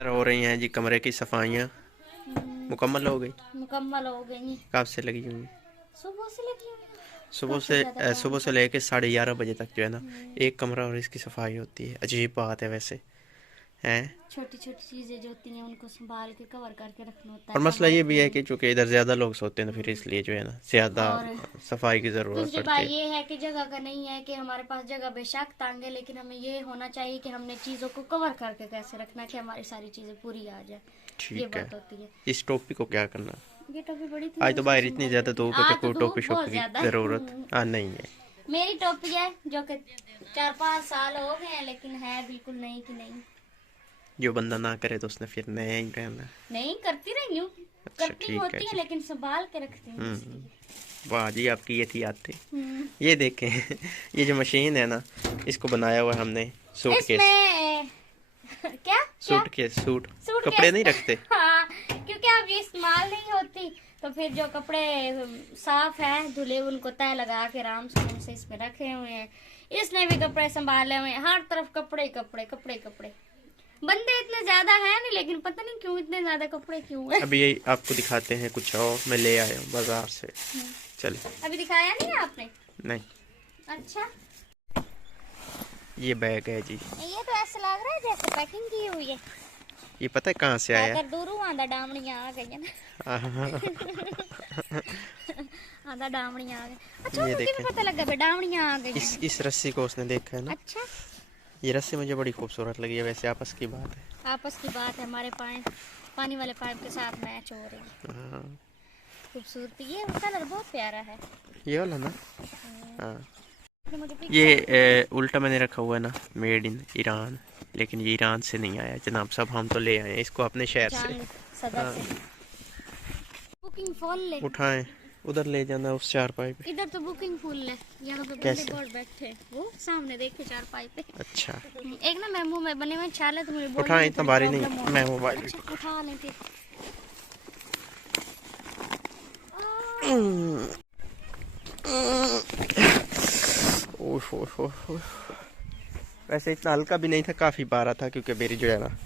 हो रही हैं जी कमरे की सफाइयाँ मुकम्मल हो गई। मुकम्मल हो गई। कब से लगी हुई? सुबह से लगी हुई है। काफी ज्यादा सुबह काम से था। लेके 11:30 बजे तक जो है ना, एक कमरा और इसकी सफाई होती है। अजीब बात है वैसे, हैं। छोटी छोटी चीजें जो होती हैं उनको संभाल के कवर करके रखना होता और है मसला हमारे ये भी है घर में। कि चूंकि इधर ज़्यादा लोग सोते हैं ना, फिर इसलिए जो है ना ज़्यादा और सफाई की ज़रूरत दूसरी पड़ती बात है। ये है कि जगह का नहीं है कि हमारे पास जगह बेशक तंग है, लेकिन हमें ये होना चाहिए कि हमने चीजों को कवर करके कैसे रखना कि हमारी सारी चीजें पूरी आ जाए। ये ठीक है, बात होती है। इस टॉपिक को क्या करना? ये टोपी बड़ी थी, आज मैं तो इसको बाहर इतनी संभाल ज़्यादा लेती। धूप है कि आज तो कोई धूप टोपी बहुत शोपी की ज्यादा ज़रूरत है। नहीं है। मेरी टोपी है जो कि 4-5 साल हो गए हैं, लेकिन है बिल्कुल नहीं कि नहीं। जो बंदा ना करे तो उसने फिर नया ही रहना। नहीं करती रही हूँ। अच्छा करती ठीक है होती है जी। लेकिन संभाल के रखती हूँ हम्म, इसलिए। वाह जी, आपकी ये थी आदतें। हम्म। ये देखें ये जो मशीन है ना, इसको बनाया हुआ है हमने सूटकेस। इसमें क्या क्या सूटकेस, सूट कपड़े सूटकेस। नहीं रखते। हाँ, क्योंकि अब ये इस्तेमाल नहीं होती, तो फिर जो कपड़े साफ है धुले उनको तय लगा के आराम से इसमें रखे हुए हैं। इसने भी कपड़े संभाले हुए हैं, हर तरफ कपड़े कपड़े कपड़े कपड़े। बंदे इतने ज्यादा है नहीं, लेकिन पता नहीं क्यों इतने ज्यादा कपड़े क्यों है। अभी ये आपको दिखाते हैं कुछ और मैं ले आया हूँ बाजार से। चले। अभी दिखाया नहीं है आपने? नहीं, अच्छा, ये बैग है जी। ये तो ऐसा लग रहा है जैसे पैकिंग की हुई है। ये पता है कहाँ से आया? अगर दूर आंदा डामड़ियां आ गई है ना। आंदा डामड़ियां आ गई। अच्छा, ये मुझे भी देखें, पता लगा बे डामड़ियां आ गई हैं। इस रस्सी को उसने देखा है ना। अच्छा, ये रस्सी मुझे बड़ी खूबसूरत लगी है, वैसे आपस की बात है। आपस की बात है, हमारे पानी वाले पाइप के साथ मैच हो रही है। हाँ, खूबसूरती, ये कलर बहुत प्यारा है। ये वाला ना। हाँ, मुझे पिक ये सेंड की। उल्टा मैंने रखा हुआ है ना, मेड इन ईरान, लेकिन ये ईरान से नहीं आया जनाब साहब, हम तो ले आए हैं इसको अपने शहर से। जंग सदर हाँ, से बुकिंग फुल है। उठाएं, उधर ले जाना उस चारपाई पे। इधर तो बुकिंग फुल है, यहाँ पे बंदे कैसे? बहुत बैठे हैं। वो सामने देखे चारपाई पे। अच्छा, एक ना मैं मुंह में बने हुए छाले है, तो मुझे बोलने उठाएं, में इतना थोड़ी भारी प्रॉब्लम नहीं, हो मैं रही है। मोबाइल। अच्छा, उठा लें फिर। ओह ओह ओह। वैसे इतना हल्का भी नहीं था, काफ़ी भारा था, क्योंकि मेरी जो है ना,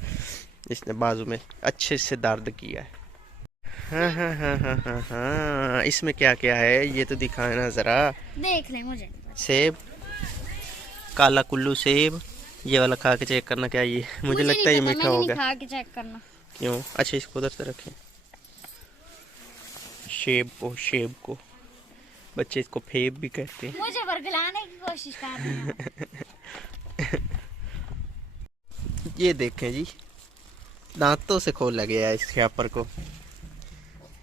इसने बाजू में अच्छे से दर्द किया है। हाँ हाँ हाँ हाँ हाँ हाँ, इसमें क्या क्या है ये तो दिखाए ना ज़रा। देख ले, मुझे नहीं पता। सेब, काला कुल्लू सेब। ये वाला खा के चेक करना, क्या ये मुझे मुझे नहीं लगता है ये पता, मीठा मैंने नहीं होगा। खा के चेक करना। क्यों? अच्छा, इसको उधर से रखें। शेब को बच्चे इसको फेब भी कहते हैं। मुझे बरगलाने की कोशिश कर रही हूँ। ये देखें जी, दांतों से खोला गया है इस खैपर को,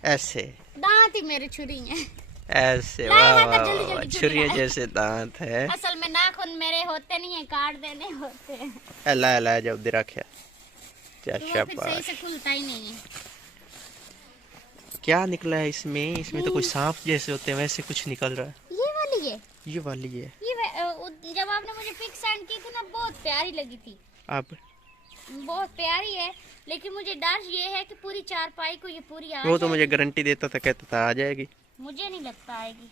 ऐसे दांत ही मेरे छुरी हैं। ऐसे। लाए वाह हाथ वाह जल्दी वाह वाह, जल्दी छुरी छुरिया लाए। जैसे दांत है। असल में नाखून मेरे होते नहीं है, काट देने होते हैं, अल्लाह अल्लाह, जब दे रखे क्या तो वो फिर सही से शाबाश। खुलता ही नहीं है। क्या निकला है इसमें? इसमें तो कोई सांप जैसे होते हैं वैसे कुछ निकल रहा है। ये वाली है। ये वाली है। जब आपने मुझे पिक सेंड की थी ना, बहुत प्यारी लगी थी। अब बहुत प्यारी है, लेकिन मुझे डर ये है कि पूरी चारपाई को ये पूरी आ वो तो मुझे जाएगी। गारंटी देता था, कहता था आ जाएगी। मुझे नहीं लगता आएगी,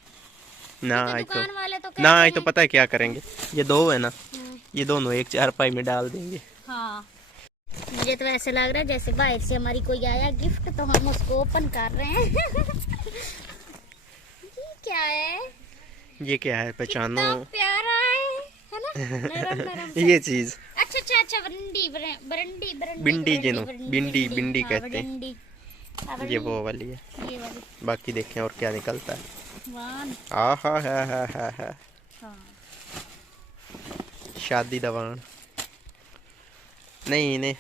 ना क्योंकि आई तो, दुकान वाले तो ना कहते आई तो हैं। पता है क्या करेंगे, ये दो है ना, हम्म, ये दोनों एक चारपाई में डाल देंगे। हाँ, मुझे तो ऐसे लग रहा है जैसे बाहर से हमारी कोई आया गिफ्ट, तो हम उसको ओपन कर रहे हैं। ये क्या है? ये क्या है, पहचानो? कितना प्यारा है ना? नरम नरम सा। ये चीज अच्छा अच्छा अच्छा, बरंडी बरंडी बरंडी बिंडी जिनो, बिंडी बिंडी हाँ, कहते हैं। बरंडी। हाँ, ये बरंडी, वो वाली है। ये वाली। बाकी देखें और क्या निकलता है। वान। आ हा हा हा हा हा। हाँ, शादी दवान नहीं इन्हें,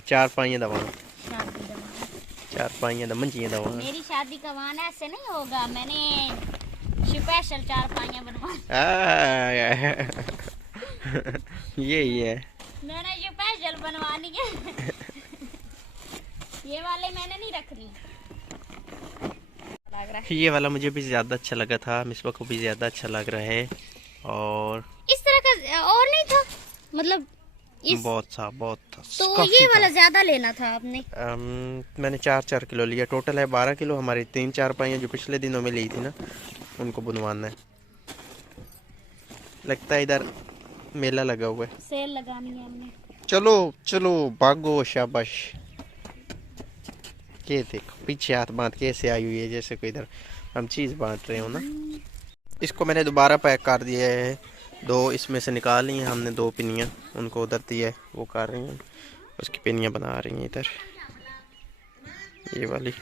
चार पाइयां दवान, शादी का वान। चार पाइयां मंजियां दवान। मेरी शादी का वान ऐसे नहीं होगा, मैंने स्पेशल 4 पाइयां बनवा। यही है। मैंने स्पेशल बनवानी है। ये वाले मैंने नहीं रखनी। लग रहा है ये वाला मुझे भी ज़्यादा अच्छा लगा था, मिसबा को भी ज़्यादा अच्छा लग रहा है। और इस तरह का और नहीं था, मतलब इस, बहुत था, तो काफी ये था। वाला ज्यादा लेना था आपने। मैंने 4-4 किलो लिया, टोटल है 12 किलो। हमारी 3-4 पाइयां जो पिछले दिनों में ली थी ना, उनको बुनवाना है। लगता है इधर मेला लगा हुआ है। सेल लगानी है हमने। चलो चलो भागो शाबाश। ये देखो पीछे हाथ बांध कैसे आई हुई है, जैसे कोई इधर हम चीज़ बांट रहे हो ना। इसको मैंने दोबारा पैक कर दिया है। दो इसमें से निकाल ली हैं हमने, दो पिनियाँ उनको उधर दिया है, वो कर रही हैं, उसकी पिनियाँ बना रही हैं इधर। ये वाली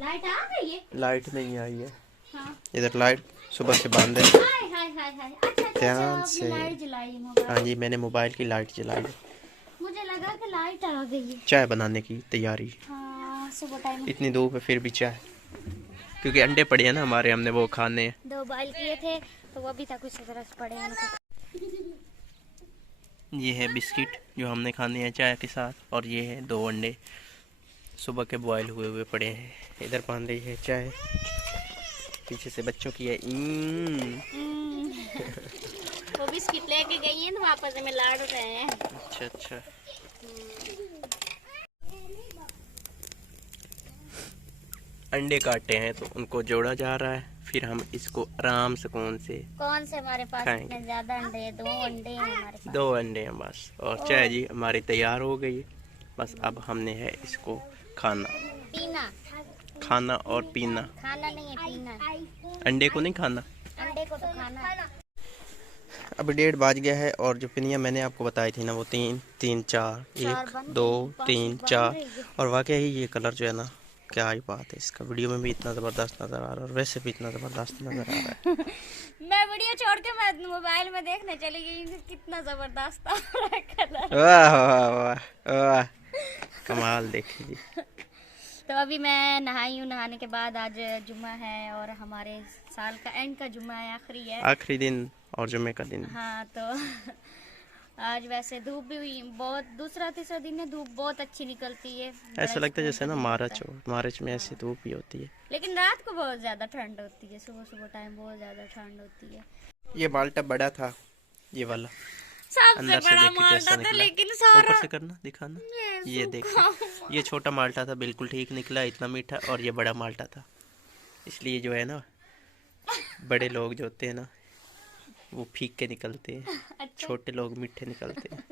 लाइट आ गई है। लाइट नहीं आई है। हाँ। इधर लाइट सुबह से बंद है। हाय हाय हाय हाय। अच्छा ध्यान अच्छा, से। लाइट जलाई है मोबाइल। हाँ जी, मैंने मोबाइल की लाइट जलाई। मुझे लगा कि लाइट आ गई है। चाय बनाने की तैयारी। हाँ, सुबह टाइम इतनी धूप है फिर भी चाय, क्योंकि अंडे पड़े हैं ना हमारे, हमने वो खाने हैं। 2 बॉईल किए थे तो वो अभी तक उसी तरह से पड़े हैं। ये है बिस्किट जो हमने खाने हैं चाय के साथ, और ये है 2 अंडे सुबह के बॉयल हुए हुए पड़े हैं। इधर बन रही है चाय, पीछे से बच्चों की है। वो बिस्किट लेके गई हैं तो वापस में लाड़ रहे हैं। अच्छा अच्छा। अंडे काटे हैं तो उनको जोड़ा जा रहा है, फिर हम इसको आराम से कौन से हमारे पास खाएंगे। इतने ज्यादा अंडे हैं, 2 अंडे हैं हमारे पास। 2 अंडे हैं बस, और चाय जी हमारी तैयार हो गई है। बस अब हमने है इसको खाना पीना और पीना। खाना नहीं है, पीना। अंडे को नहीं खाना। अंडे को तो खाना है। अभी 1:30 बज गया है, और जो पिनिया मैंने आपको बताई थी ना, वो 3 3 4 1 2 3 4, और वाकई ही ये कलर जो है ना, क्या ही बात है इसका। वीडियो में भी इतना ज़बरदस्त नज़र आ रहा है, और वैसे भी इतना ज़बरदस्त नज़र आ रहा है। मैं वीडियो छोड़ के मैं मोबाइल में देखने चली गई, कितना जबरदस्त आ रहा है कलर। वाह वाह वाह वाह, कमाल देखिए जी। तो अभी मैं नहाई हूँ। नहाने के बाद आज जुम्मा है और हमारे साल का एंड का जुम्मा है, आखिरी है, आखिरी दिन और जुम्मे का दिन। हाँ तो आज वैसे धूप भी हुई बहुत, दूसरा तीसरा दिन है, धूप बहुत अच्छी निकलती है। ऐसा लगता है जैसे ना मार्च हो, मार्च में ऐसी धूप ही होती है। लेकिन रात को बहुत ज्यादा ठंड होती है, सुबह सुबह टाइम बहुत ज्यादा ठंड होती है। ये माल्टा बड़ा था, ये वाला सबसे अंदर से बड़ा देखिए कैसा माल्टा था, निकला। लेकिन सारा ऊपर से करना, दिखाना। ये देखो, ये छोटा माल्टा था, बिल्कुल ठीक निकला, इतना मीठा, और ये बड़ा माल्टा था। इसलिए जो है ना, बड़े लोग जो होते हैं ना, वो फीके निकलते हैं। अच्छा। छोटे लोग मीठे निकलते हैं।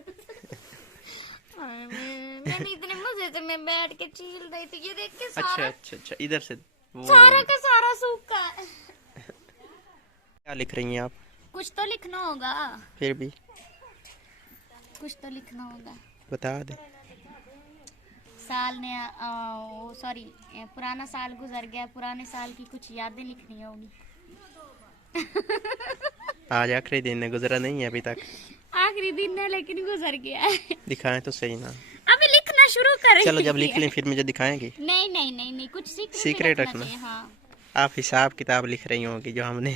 मैंने इतने मजे से मैं बैठ के चील रही थी, ये देख के अच्छा सारा अच्छा अच्छा, इधर से वो सारा का सारा सूखा है। क्या लिख रही हैं आप? कुछ तो लिखना होगा, फिर भी कुछ तो लिखना होगा। बता दे। साल ने सॉरी पुराना साल गुजर गया, पुराने साल की कुछ यादें लिखनी होगी। आज आखिरी दिन है, गुजरा नहीं है अभी तक। आखिरी दिन है लेकिन गुजर गया है। दिखाएं तो सही ना। अभी लिखना शुरू करें। चलो जब लिख लें फिर मुझे दिखाएंगे। नहीं नहीं नहीं नहीं, कुछ सीक्रेट रखना। हाँ। आप हिसाब किताब लिख रही होंगी जो हमने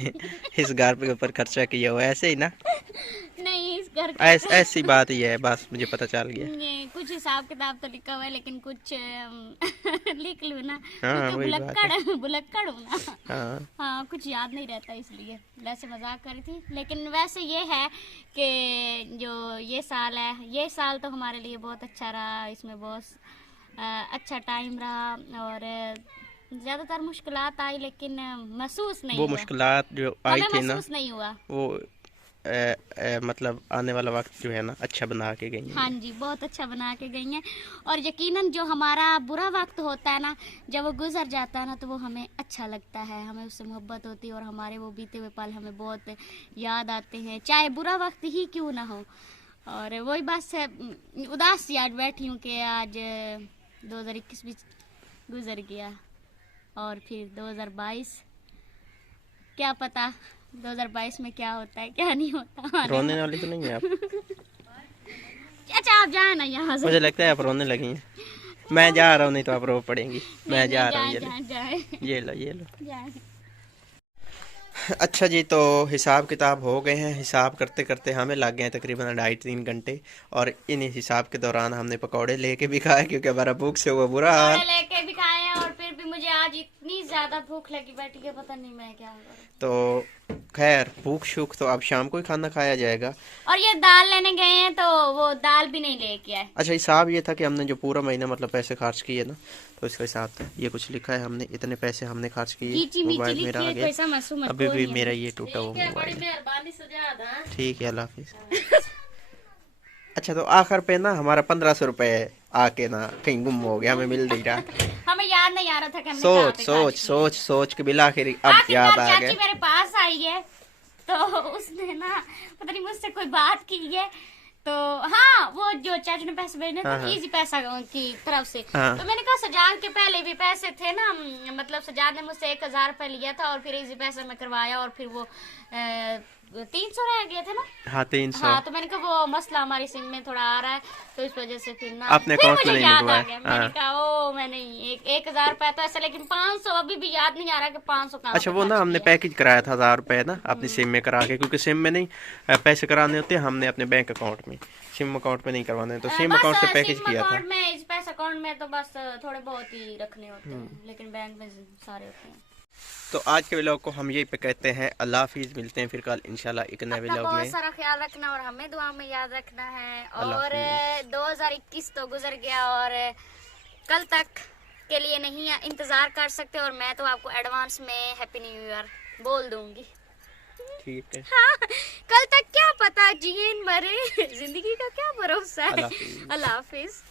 इस घर के ऊपर खर्चा किया हुआ, ऐसे ही ना? नहीं, इस घर ऐसी बात ही है, बस मुझे पता चल गया। कुछ हिसाब किताब तो लिखा हुआ है, लेकिन कुछ लिख लूँ ना, हाँ, वही बात है। बुलक्कड़ हूँ ना। हाँ हाँ, कुछ याद नहीं रहता, इसलिए वैसे मजाक करी थी। लेकिन वैसे ये है कि जो ये साल है, ये साल तो हमारे लिए बहुत अच्छा रहा, इसमें बहुत अच्छा टाइम रहा, और ज्यादातर मुश्किलात आई लेकिन महसूस नहीं वो हुआ। मुश्किलात जो आई थी ना, महसूस नहीं हुआ। वो मतलब आने वाला वक्त जो है ना, अच्छा बना के गई हैं। हाँ जी, बहुत अच्छा बना के गई हैं। और यकीनन जो हमारा बुरा वक्त होता है ना, जब वो गुजर जाता है ना, तो वो हमें अच्छा लगता है, हमें उससे मोहब्बत होती है, और हमारे वो बीते हुए पल हमें बहुत याद आते हैं, चाहे बुरा वक्त ही क्यों ना हो। और वही बात है, उदास सी आज बैठी हूँ कि आज 2021 भी गुजर गया, और फिर 2022, क्या पता 2022 में क्या होता है क्या नहीं होता। रोने वाली तो नहीं है आप? अच्छा आप जाए ना यहाँ से। मुझे लगता है आप रोने लगी हैं। मैं जा रहा हूँ, नहीं तो आप रो पड़ेंगी। मैं जा रहा हूँ, ये लो ये लो। अच्छा जी, तो हिसाब किताब हो गए हैं। हिसाब करते करते हमें लग गए हैं तकरीबन 2.5-3 घंटे, और इन हिसाब के दौरान हमने पकौड़े लेके भी खाए, क्योंकि हमारा भूख से हुआ बुरा हाल। लेके भी खाए हैं, और फिर भी मुझे आज इतनी ज्यादा भूख लगी बैठी है, पता नहीं मैं क्या करूं। तो खैर, भूख शूख तो अब शाम को ही खाना खाया जाएगा। और ये दाल लेने गए हैं तो वो दाल भी नहीं लेके आए। अच्छा, हिसाब ये था कि हमने जो पूरा महीना मतलब पैसे खर्च किए ना, तो इसका हिसाब था, ये कुछ लिखा है हमने, इतने पैसे हमने खर्च किए। मोबाइल मेरा आ गया, अभी भी मेरा ये टूटा हुआ मोबाइल है। ठीक है, अल्लाह हाफिज। अच्छा तो आखिर पे ना हमारा 1500 रुपए आके ना कहीं गुम हो गया, हमें मिल नहीं रहा। हमें याद नहीं आ रहा था कि हमने कहाँ सोच पे सोच खर्च किए। सोच सोच के बिल आखिर अब याद आखिरकार आ चाची गया। मेरे पास आई है, तो उसने ना पता नहीं मुझसे कोई बात की है, तो हाँ वो जो चाचू ने पैसे भेजने हाँ, थे हाँ। इजी पैसा की तरफ से, हाँ। तो मैंने कहा सजाद के पहले भी पैसे थे ना, मतलब सजाद ने मुझसे 1000 रुपये लिया था और फिर इजी पैसा में करवाया और फिर वो 300 रह गए थे ना। हाँ 300 हाँ तो मैंने कहा वो मसला हमारी सिम में थोड़ा आ रहा है, तो इस वजह से फिर ना आपने फिर अकाउंट में मुझे नहीं याद आ मंगवाया। गया, हाँ। मैंने कहा ओ मैंने 1000 रुपया तो ऐसा, लेकिन 500 अभी भी याद नहीं आ रहा कि 500 कहाँ अच्छा पे वो ना खर्च हमने किया। पैकेज कराया था 1000 रुपए ना अपनी सिम में करा के, क्योंकि सिम में नहीं पैसे कराने होते, हमने अपने बैंक अकाउंट में, सिम अकाउंट में नहीं करवाने, तो सिम बस अकाउंट से पैकेज सिम किया था। अकाउंट में, इस पैसे अकाउंट में तो बस थोड़े बहुत ही रखने होते हैं, लेकिन बैंक में सारे होते हैं। तो आज के व्लॉग को हम यही पे कहते हैं अल्लाह हाफिज, मिलते हैं फिर कल इंशाल्लाह एक नए अपना व्लॉग बहुत में। सारा ख्याल रखना और हमें दुआ में याद रखना है। अल्लाह और 2021 तो गुजर गया और कल तक के लिए नहीं इंतजार कर सकते, और मैं तो आपको एडवांस में हैप्पी न्यू ईयर बोल दूंगी। ठीक है। हाँ, कल तक क्या पता जिए मरे, जिंदगी का क्या भरोसा है। अल्लाह हाफिज। अल्लाह हाफिज।